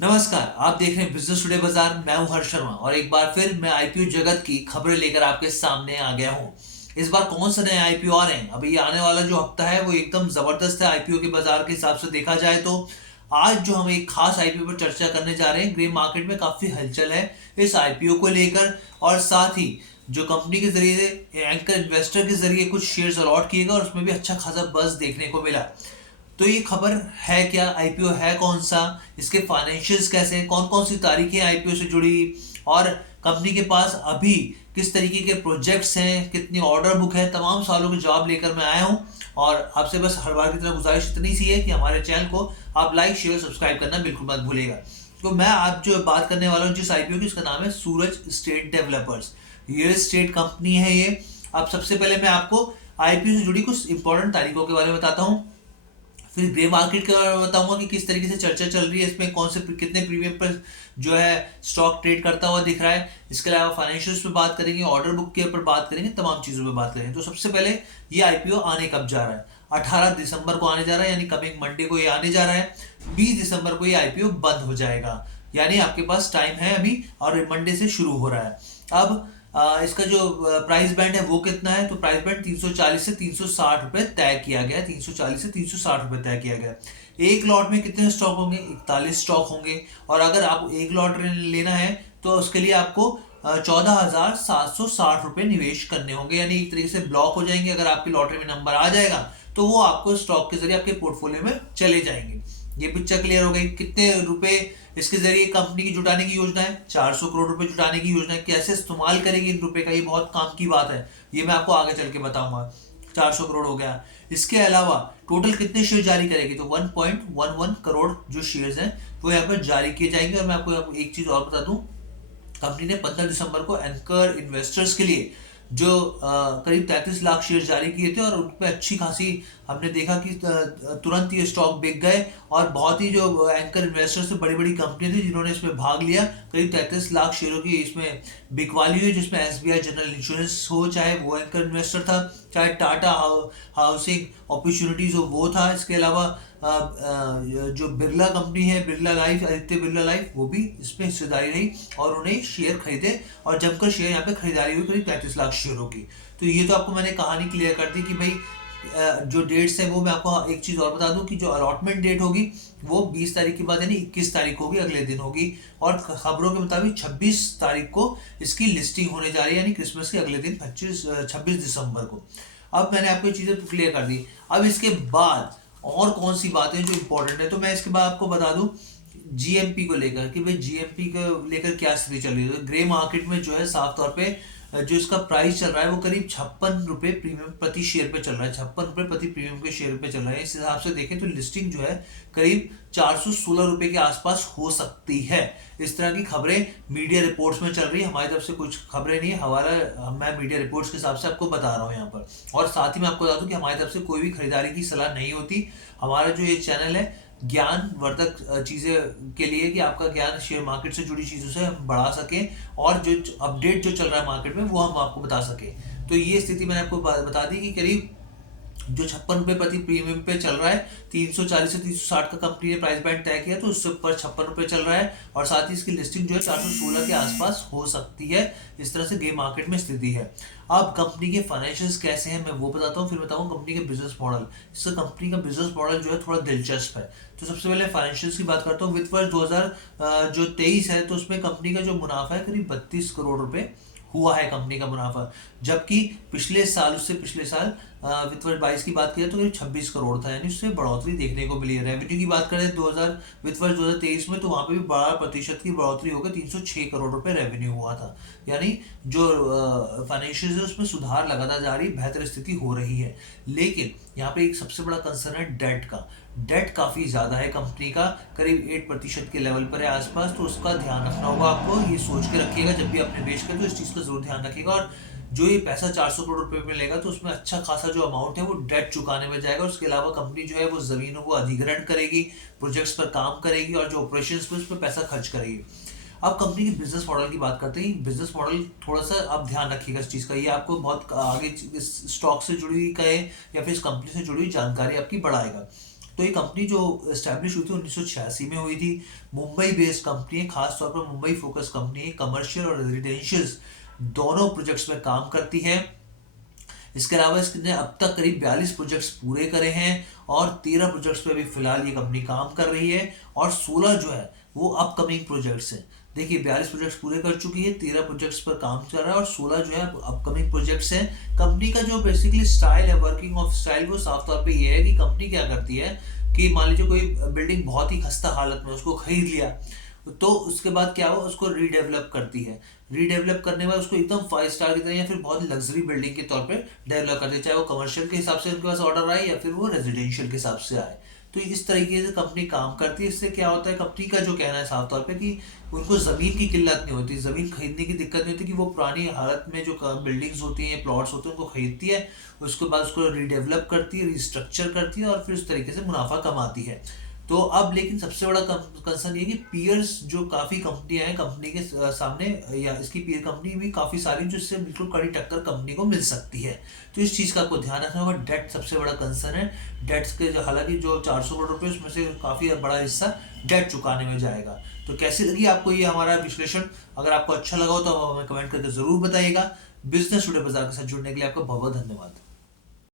नमस्कार, आप देख रहे हैं बिजनेस टुडे बाजार। मैं हूं हर्ष शर्मा और एक बार फिर मैं आईपीओ जगत की खबरें लेकर आपके सामने आ गया हूं। इस बार कौन से नए आईपीओ आ रहे हैं, अभी आने वाला जो हफ्ता है वो एकदम जबरदस्त है आईपीओ के बाजार के हिसाब से देखा जाए तो। आज जो हम एक खास आईपीओ पर चर्चा करने जा रहे हैं, ग्रे मार्केट में काफी हलचल है इस आईपीओ को लेकर। और साथ ही जो कंपनी के जरिए एंकर इन्वेस्टर के जरिए कुछ शेयर्स अलॉट किए गए और उसमें भी अच्छा खासा बज़ देखने को मिला। तो ये खबर है क्या, आईपीओ है कौन सा, इसके फाइनेंशियल्स कैसे हैं, कौन कौन सी तारीखें आईपीओ से जुड़ी, और कंपनी के पास अभी किस तरीके के प्रोजेक्ट्स हैं, कितनी ऑर्डर बुक है, तमाम सवालों के जवाब लेकर मैं आया हूं। और आपसे बस हर बार की तरह गुजारिश इतनी सी है कि हमारे चैनल को आप लाइक शेयर सब्सक्राइब करना बिल्कुल मत भूलेगा। तो मैं आज जो बात करने वाला हूँ जिस आईपीओ की, उसका नाम है Suraj estate developers. Real estate company है ये। अब सबसे पहले मैं आपको आईपीओ से जुड़ी कुछ इंपॉर्टेंट तारीखों के बारे में बताता हूँ। फिर ग्रे मार्केट के बारे में बताऊंगा कि किस तरीके से चर्चा चल रही है, इसमें कौन से कितने प्रीमियम पर जो है स्टॉक ट्रेड करता हुआ दिख रहा है। इसके अलावा फाइनेंशियल्स पे बात करेंगे, ऑर्डर बुक के ऊपर बात करेंगे, तमाम चीज़ों पे बात करेंगे। तो सबसे पहले ये आईपीओ आने कब जा रहा है? 18 दिसंबर को आने जा रहा है, यानी कमिंग मंडे को ये आने जा रहा है। 20 दिसंबर को ये आईपीओ बंद हो जाएगा, यानी आपके पास टाइम है अभी, और मंडे से शुरू हो रहा है। अब इसका जो प्राइस बैंड है वो कितना है, तो प्राइस बैंड 340 से 360 रुपए तय किया गया है। 340 से 360 रुपए तय किया गया है। एक लॉट में कितने स्टॉक होंगे? 41 स्टॉक होंगे। और अगर आप एक लॉट लेना है तो उसके लिए आपको 14,760 रुपए निवेश करने होंगे, यानी एक तरीके से ब्लॉक हो जाएंगे। अगर आपकी लॉटरी में नंबर आ जाएगा तो वो आपको स्टॉक के जरिए आपके पोर्टफोलियो में चले जाएंगे। ये पिक्चर क्लियर हो गई। कितने रुपए इसके जरिए कंपनी की जुटाने की योजना है? 400 करोड़ रुपए जुटाने की योजना है। कैसे इस्तेमाल करेगी इन रुपए का, ये बहुत काम की बात है, ये मैं आपको आगे चल के बताऊंगा। 400 करोड़ हो गया। इसके अलावा टोटल कितने शेयर जारी करेगी, तो 1.11 करोड़ जो शेयर्स हैं वो यहाँ पर जारी किए जाएंगे। और मैं आपको एक चीज और बता दूं, कंपनी ने 15 दिसंबर को एंकर इन्वेस्टर्स के लिए जो करीब 33 लाख शेयर जारी किए थे, और उन पर अच्छी खासी हमने देखा कि तुरंत ये स्टॉक बिक गए। और बहुत ही जो एंकर इन्वेस्टर्स थे, बड़ी बड़ी कंपनी थी जिन्होंने इसमें भाग लिया। करीब 33 लाख शेयरों की इसमें बिकवाली हुई, जिसमें एसबीआई जनरल इंश्योरेंस हो, चाहे वो एंकर इन्वेस्टर था, चाहे टाटा हाउसिंग अपॉर्चुनिटीज हो वो था। इसके अलावा जो बिरला कंपनी है, बिरला लाइफ, आदित्य बिरला लाइफ, वो भी इसमें हिस्सेदारी रही और उन्हें शेयर खरीदे और जमकर शेयर यहाँ पे खरीदारी हुई करीब 33 लाख शेयरों की। तो ये तो आपको मैंने कहानी क्लियर कर दी कि भाई जो डेट्स है वो मैं आपको एक चीज़ और बता दूं कि जो अलॉटमेंट डेट होगी वो 20 तारीख के बाद यानी 21 तारीख होगी, अगले दिन होगी। और खबरों के मुताबिक 26 तारीख को इसकी लिस्टिंग होने जा रही है, यानी क्रिसमस के अगले दिन 26 दिसंबर को। अब मैंने आपको ये चीज़ें क्लियर कर दी। अब इसके बाद और कौन सी बातें जो इंपॉर्टेंट है, तो मैं इसके बाद आपको बता दूं जीएमपी को लेकर कि भाई जीएमपी को लेकर क्या स्थिति चल रही है। तो ग्रे मार्केट में जो है साफ तौर पे जो इसका प्राइस चल रहा है वो करीब 56 रुपए प्रीमियम प्रति शेयर पे चल रहा है। 56 रुपए प्रति प्रीमियम के शेयर पे चल रहा है। इस हिसाब से देखें तो लिस्टिंग जो है करीब 416 रुपए के आसपास हो सकती है। इस तरह की खबरें मीडिया रिपोर्ट्स में चल रही है, हमारी तरफ से कुछ खबरें नहीं है, हवाला मैं मीडिया रिपोर्ट्स के हिसाब से आपको बता रहा हूँ यहाँ पर। और साथ ही मैं आपको बता दूं कि हमारी तरफ से कोई भी खरीदारी की सलाह नहीं होती। हमारा जो ये चैनल है ज्ञानवर्धक चीज़ें के लिए, कि आपका ज्ञान शेयर मार्केट से जुड़ी चीज़ों से हम बढ़ा सकें और जो अपडेट जो चल रहा है मार्केट में वो हम आपको बता सकें। तो ये स्थिति मैंने आपको बता दी कि करीब जो 56 रुपए प्रति प्रीमियम पे चल रहा है, 340 से 360 का कंपनी ने प्राइस बैंड तय किया, तो उससे ऊपर 56 रुपए चल रहा है। और साथ ही इसकी लिस्टिंग जो है 416 के आसपास हो सकती है। इस तरह से गे मार्केट में स्थिति है। अब कंपनी के फाइनेंशियल्स कैसे हैं मैं वो बताता हूँ, फिर बताऊँ कंपनी के बिजनेस मॉडल। इससे कंपनी का बिजनेस मॉडल जो है थोड़ा दिलचस्प है। तो सबसे पहले फाइनेंशियल्स की बात करता हूँ। वित्त वर्ष 2023 है, तो उसमें कंपनी का जो मुनाफा है करीब 32 करोड़ रुपए हुआ है कंपनी का मुनाफा। जबकि पिछले साल, उससे पिछले साल वित्त वर्ष 22 की बात करें तो करीब 26 करोड़ था, यानी उससे बढ़ोतरी देखने को मिली है। रेवेन्यू की बात करें 2000 वित्त वर्ष 2023 में, तो वहाँ पे भी 12% की बढ़ोतरी होकर 306 करोड़ रुपए रेवेन्यू हुआ था। यानी जो फाइनेंशियल है उसमें सुधार लगातार जारी, बेहतर स्थिति हो रही है। लेकिन यहाँ पे एक सबसे बड़ा कंसर्न है डेट का। डेट काफ़ी ज़्यादा है कंपनी का, करीब 8% के लेवल पर है आसपास। तो उसका ध्यान रखना होगा आपको, ये सोच के रखिएगा जब भी आप निवेश करें तो इस चीज़ का जरूर ध्यान रखिएगा। और जो ये पैसा 400 करोड़ रुपए में लेगा तो उसमें अच्छा खासा जो अमाउंट है वो डेट चुकाने में जाएगा। उसके अलावा कंपनी जो है वो जमीनों को अधिग्रहण करेगी, प्रोजेक्ट्स पर काम करेगी और जो ऑपरेशंस पे उस पर पैसा खर्च करेगी। अब कंपनी की बिजनेस मॉडल की बात करते हैं। बिजनेस मॉडल थोड़ा सा आप ध्यान रखिएगा इस चीज़ का, ये आपको बहुत आगे इस स्टॉक से जुड़ी हुई कहे या फिर इस कंपनी से जुड़ी हुई जानकारी आपकी बढ़ाएगा। तो ये कंपनी जो एस्टैब्लिश हुई थी 1986 में हुई थी। मुंबई बेस्ड कंपनी है, खासतौर पर मुंबई फोकस कंपनी है, कमर्शियल और रेजिडेंशियल दोनों प्रोजेक्ट्स में काम करती है। इसके अलावा इसने अब तक करीब 42 प्रोजेक्ट्स पूरे करे हैं और 13 प्रोजेक्ट्स पे अभी फिलहाल ये कंपनी काम कर रही है और 16 जो है वो अपकमिंग प्रोजेक्ट्स हैं। देखिए 42 प्रोजेक्ट्स पूरे कर चुकी है, 13 प्रोजेक्ट्स पर काम कर रहा है और 16 जो है अपकमिंग प्रोजेक्ट्स हैं। कंपनी का जो बेसिकली स्टाइल है, वर्किंग ऑफ स्टाइल, वो साफ तौर पे ये है कि कंपनी क्या करती है कि मान लीजिए कोई बिल्डिंग बहुत ही खस्ता हालत में उसको खरीद लिया, तो उसके बाद क्या हुआ, उसको रीडेवलप करती है। रीडेवलप करने के बाद उसको एकदम 5 स्टार की तरह या फिर बहुत लग्जरी बिल्डिंग के तौर पे डेवलप करती है, चाहे वो कमर्शियल के हिसाब से उनके पास ऑर्डर आए या फिर वो रेजिडेंशियल के हिसाब से आए। तो इस तरीके से कंपनी काम करती है। इससे क्या होता है, कंपनी का जो कहना है साफ तौर पे कि उनको ज़मीन की किल्लत नहीं होती, ज़मीन खरीदने की दिक्कत नहीं होती, कि वो पुरानी हालत में जो बिल्डिंग्स होती हैं, प्लॉट्स होते हैं, उनको खरीदती है, उसके बाद उसको रीडेवलप करती है, रिस्ट्रक्चर करती है और फिर उस तरीके से मुनाफा कमाती है। तो अब लेकिन सबसे बड़ा कंसर्न ये कि पीयर्स जो काफ़ी कंपनियां हैं कंपनी के सामने, या इसकी पीयर कंपनी भी काफ़ी सारी, जो इससे बिल्कुल कड़ी टक्कर कंपनी को मिल सकती है। तो इस चीज़ का आपको ध्यान रखना होगा। डेट सबसे बड़ा कंसर्न है। डेट्स के हालांकि जो 400 करोड़ रुपए, उसमें से काफ़ी बड़ा हिस्सा डेट चुकाने में जाएगा। तो कैसी लगी आपको ये हमारा विश्लेषण? अगर आपको अच्छा लगा हो तो हमें कमेंट करके ज़रूर बताइएगा। बिजनेस टुडे बाजार के साथ जुड़ने के लिए आपका बहुत बहुत धन्यवाद।